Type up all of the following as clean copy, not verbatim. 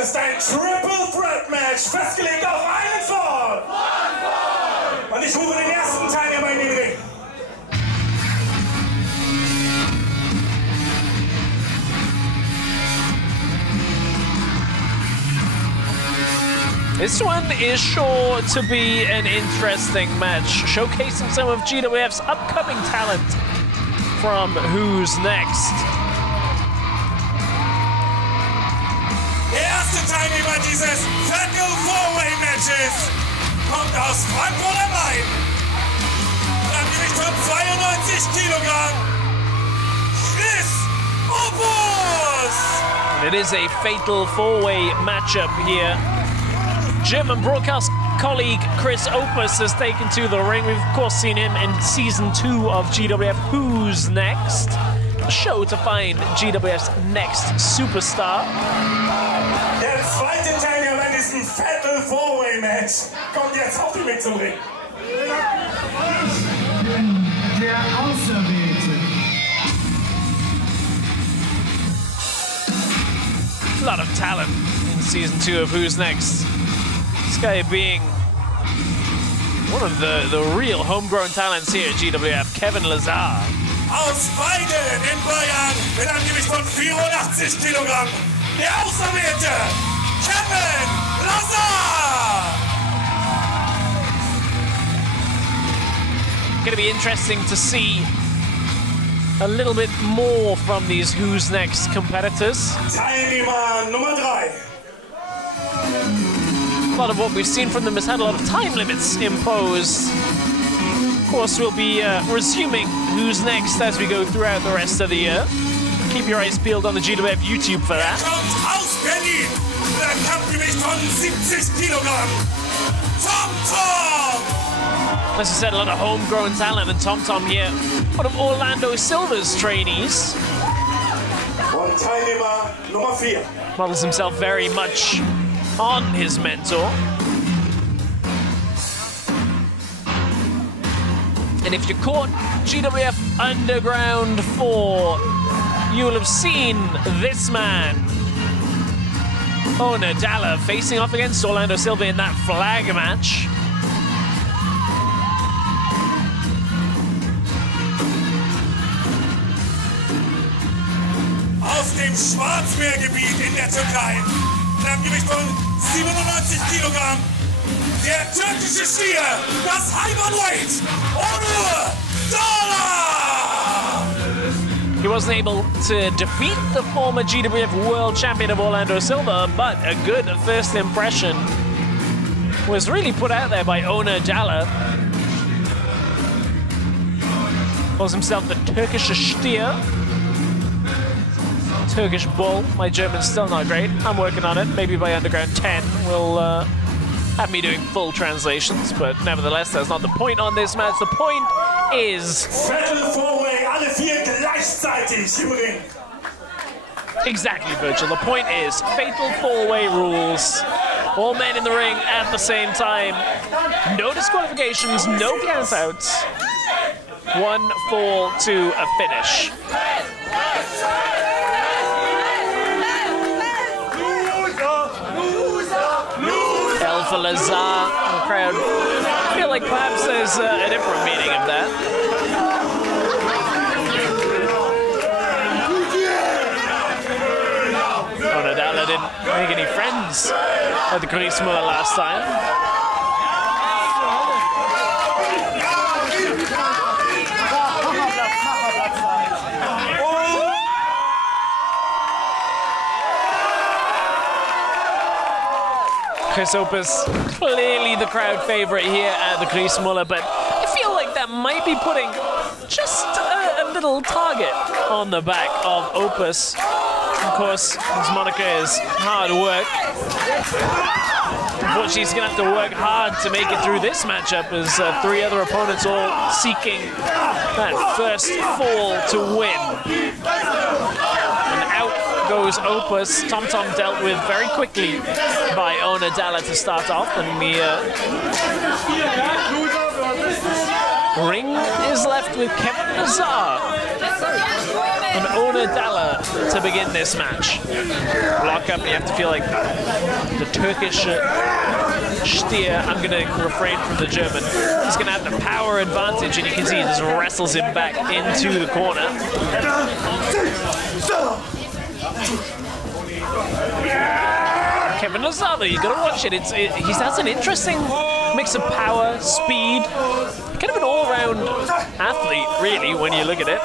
ist ein Triple Threat Match, festgelegt auf einen Fall. Und ich rufe den ersten Teilnehmer in den Ring. This one is sure to be an interesting match, showcasing some of GWF's upcoming talent from Who's Next. Der erste Teilnehmer dieses Fatal-4-Way Matches kommt aus Frankfurt am Main. Mit einem Gewicht von 92 Kilogramm, Cris Opus! And it is a Fatal 4-Way matchup here. Jim and broadcast colleague Cris Opus has taken to the ring. We've of course seen him in season 2 of GWF Who's Next? A show to find GWF's next superstar. Der zweite Teilnehmer in diesem Fatal 4-Way Match kommt jetzt auf den Weg zum Ring. Der Auserwählte. A lot of talent in season 2 of Who's Next? This guy being one of the real homegrown talents here at GWF, Kevin Lazar. Aus Weiden in Bayern mit einem Gewicht von 84 Kilogramm, der Auserwählte, Kevin Lazar! Going to be interesting to see a little bit more from these Who's Next competitors. Teilnehmer Nummer 3. A lot of what we've seen from them has had a lot of time limits imposed. Of course, we'll be resuming Who's Next as we go throughout the rest of the year. Keep your eyes peeled on the GWF YouTube for that. Kommt aus Berlin mit einem Kampfgewicht von 70 Kilogramm, Tom! As I said, a lot of homegrown talent, and Tom here, one of Orlando Silva's trainees. Und Teilnehmer Nummer 4. Models himself very much on his mentor. And if you caught GWF Underground 4, you will have seen this man, Onur, Daglar, facing off against Orlando Silva in that flag match. Aus dem Schwarzmeergebiet in der Türkei, mit einem Gewicht von 97 Kilogramm, der türkische Stier, das Heimatweight, Onur, Dağlar! He wasn't able to defeat the former GWF World Champion of Orlando Silva, but a good first impression was really put out there by Onur Dağlar. Calls himself the Turkish Stier. Turkish bull. My German's still not great. I'm working on it. Maybe by Underground 10 we'll have me doing full translations, but nevertheless, that's not the point on this match. The point is... Fatal 4-Way, alle 4 gleichzeitig im Ring. Exactly, Virgil. The point is, Fatal 4-Way rules. All men in the ring at the same time. No disqualifications, no countouts. One fall to a finish. For Lazar, the crowd. I feel like perhaps there's a different meaning of that. Onur Dağlar didn't make any friends at the Cris Opus last time. Cris Opus, clearly the crowd favorite here at the Cris Opus, but I feel like that might be putting just a little target on the back of Opus. Of course, his moniker is hard work. Unfortunately, he's going to have to work hard to make it through this matchup as 3 other opponents all seeking that first fall to win. And out goes Opus. Tom dealt with very quickly by Onur Dağlar to start off, and the ring is left with Kevin Lazar. on Onur Dağlar to begin this match. Lock up, and you have to feel like the Turkish Stier. I'm going to refrain from the German. He's going to have the power advantage, and you can see he just wrestles him back into the corner. Kevin Lazar, you got to watch it. He has an interesting mix of power, speed, kind of an all-round athlete, really, when you look at it.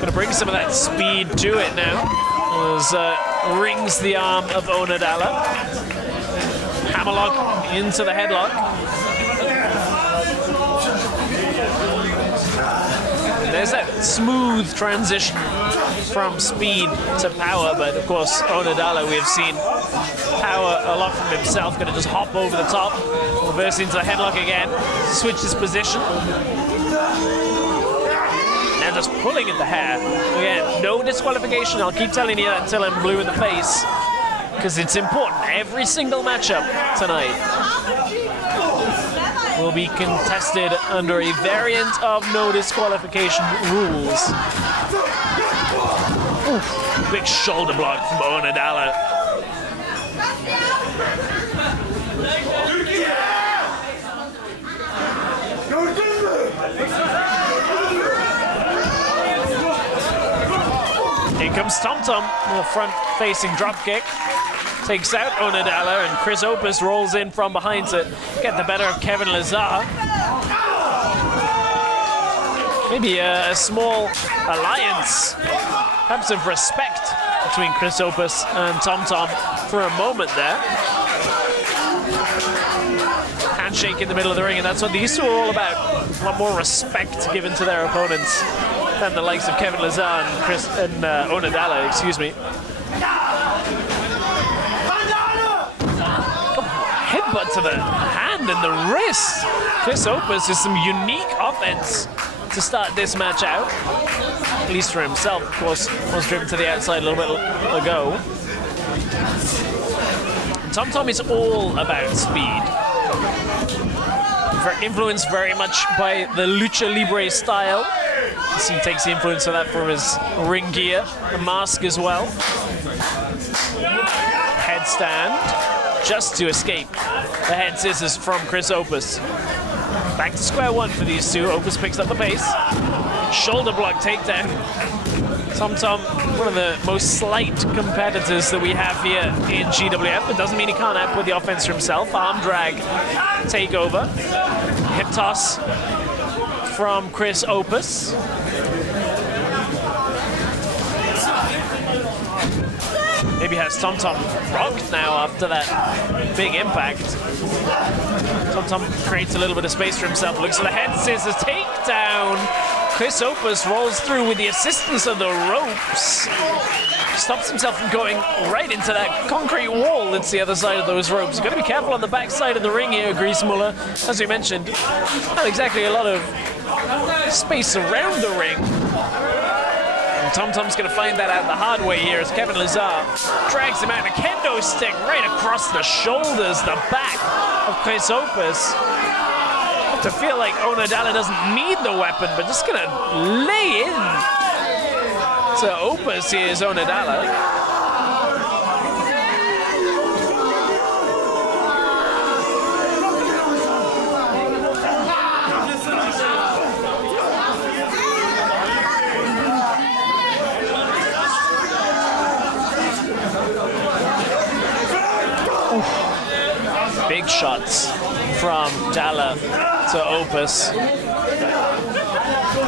Gonna bring some of that speed to it now. As rings the arm of Onur Dağlar. Hammerlock into the headlock. There's that smooth transition from speed to power, but of course Onur Dağlar, we have seen power a lot from himself. Gonna just hop over the top, reverse into the headlock again, switch his position. And just pulling at the hair. Again, no disqualification. I'll keep telling you that until I'm blue in the face, because it's important. Every single matchup tonight will be contested under a variant of no disqualification rules. Oof, big shoulder block from Onur Dağlar. Here comes TomTom with a front-facing dropkick. Takes out Onur Dağlar, and Cris Opus rolls in from behind to get the better of Kevin Lazar. Maybe a small alliance, perhaps of respect between Cris Opus and TomTom for a moment there. Handshake in the middle of the ring, and that's what these two are all about. A lot more respect given to their opponents than the likes of Kevin Lazar and Onur Dağlar, excuse me. Headbutt to the hand and the wrist. Cris Opus is some unique offense to start this match out. At least for himself, of course, was driven to the outside a little bit ago. TomTom is all about speed. Influenced very much by the Lucha Libre style. He takes the influence of that from his ring gear, the mask as well. Headstand, just to escape the head scissors from Cris Opus. Back to square one for these two. Opus picks up the pace. Shoulder block takedown. TomTom, one of the most slight competitors that we have here in GWF. It doesn't mean he can't output the offense for himself. Arm drag takeover. Hip toss from Cris Opus. Maybe has TomTom rocked now after that big impact. TomTom creates a little bit of space for himself. Looks for the head scissors takedown. Cris Opus rolls through with the assistance of the ropes. Stops himself from going right into that concrete wall that's the other side of those ropes. You've got to be careful on the back side of the ring here, Griesmuller. As we mentioned, not exactly a lot of space around the ring. TomTom's going to find that out the hard way here as Kevin Lazar drags him out. A kendo stick right across the shoulders, the back of Cris Opus. To feel like Onur Dağlar doesn't need the weapon, but just going to lay in to Opus here is Onur Dağlar. Big shots from Dağlar to Opus.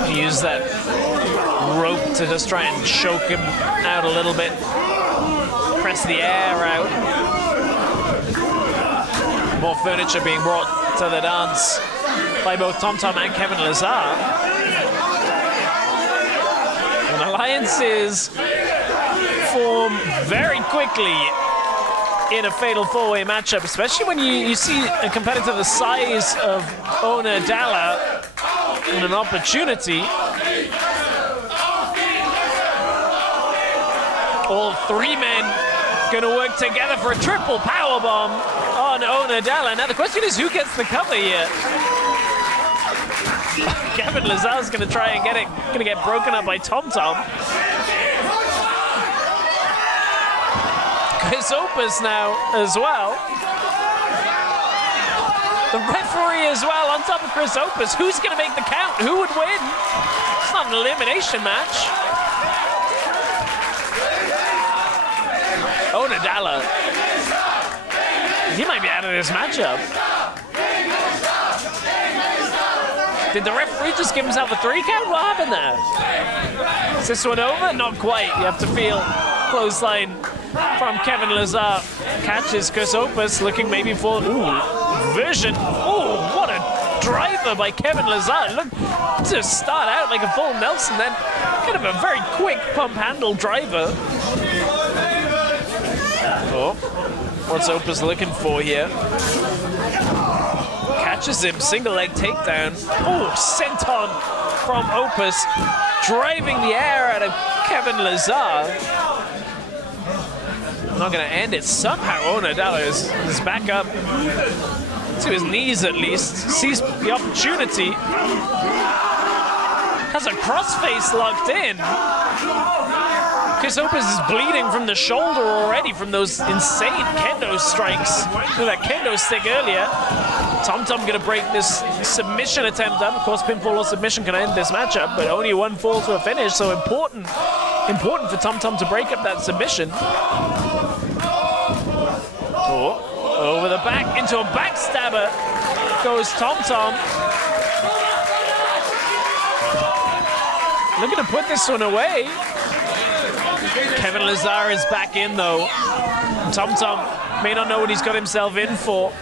He used that rope to just try and choke him out a little bit. Press the air out. More furniture being brought to the dance by both TomTom and Kevin Lazar. And alliances form very quickly in a Fatal 4-Way matchup, especially when you see a competitor the size of Onur Dağlar and an opportunity. All three men going to work together for a triple powerbomb on Onur Dağlar. Now the question is, who gets the cover here? Kevin Lazar's gonna try and get it, gonna get broken up by Tom Tom. Cris Opus now as well. The referee as well on top of Cris Opus. Who's gonna make the count? Who would win? It's not an elimination match. Onur Dağlar. He might be out of this matchup. Did the referee just give himself a 3 count? What happened there? Is this one over? Not quite. You have to feel clothesline from Kevin Lazar. Catches Cris Opus, looking maybe for vision. Ooh, what a driver by Kevin Lazar. Look to start out like a full Nelson, then kind of a very quick pump handle driver. Oh, what's Opus looking for here? Catches him, single leg takedown. Oh, senton from Opus, driving the air out of Kevin Lazar. Not gonna end it. Somehow Onur Dağlar is back up to his knees at least. Sees the opportunity. Has a crossface locked in. Cris Opus is bleeding from the shoulder already from those insane kendo strikes. With that kendo stick earlier. Tom Tom gonna break this submission attempt up. Of course, pinfall or submission can end this matchup, but only one fall to a finish, so important for Tom Tom to break up that submission. Oh, over the back into a backstabber goes Tom Tom. Looking to put this one away. Kevin Lazar is back in though. Tom Tom may not know what he's got himself in for.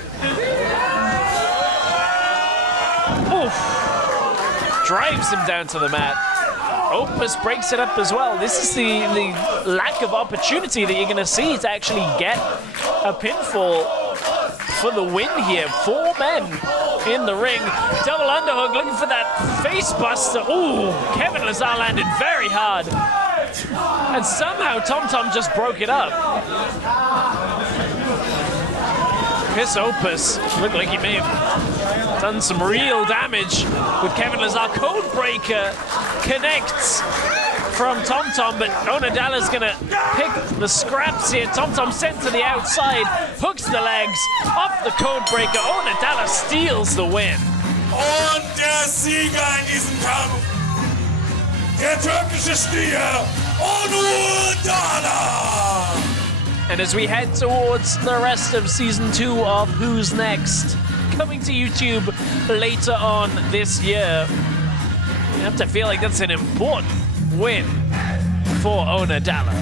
Oof. Drives him down to the mat. Opus breaks it up as well. This is the lack of opportunity that you're going to see to actually get a pinfall for the win here. 4 men in the ring. Double underhook, looking for that face buster. Ooh, Kevin Lazar landed very hard. And somehow Tom Tom just broke it up. Cris Opus looked like he may have done some real damage with Kevin Lazar. Code breaker connects from Tom Tom, but Onur Dağlar's gonna pick the scraps here. Tom Tom sent to the outside, hooks the legs, off the code breaker. Onur Dağlar steals the win. Und der Sieger in diesem Kampf, der türkische Stier, Onur Dağlar. And as we head towards the rest of Season 2 of Who's Next, coming to YouTube later on this year, you have to feel like that's an important win for Onur Dağlar.